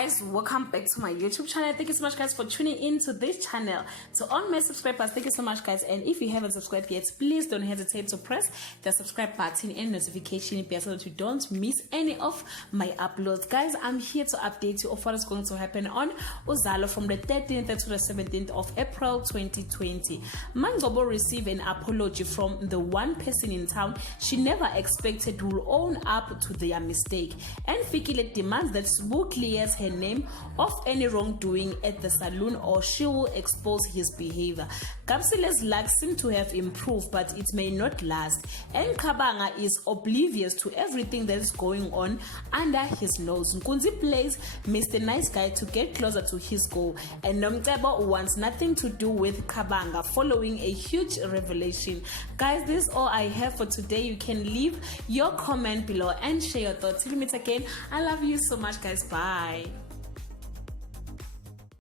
guys, welcome back to my YouTube channel. Thank you so much guys for tuning in to this channel. To all my subscribers, thank you so much guys, and if you haven't subscribed yet, please don't hesitate to press the subscribe button and notification bell so that you don't miss any of my uploads. Guys, I'm here to update you of what is going to happen on Uzalo from the 13th to the 17th of April 2020. Mangcobo received an apology from the one person in town she never expected will own up to their mistake, and Fikile demands that Sbu clears her name of any wrongdoing at the saloon or she will expose his behavior. Kapsile's luck seems to have improved, but it may not last, and Kabanga is oblivious to everything that is going on under his nose. Nkunzi plays Mr. Nice Guy to get closer to his goal, and Nomcebo wants nothing to do with Kabanga following a huge revelation. Guys, this is all I have for today. You can leave your comment below and share your thoughts. Till we meet again, I love you so much guys. Bye.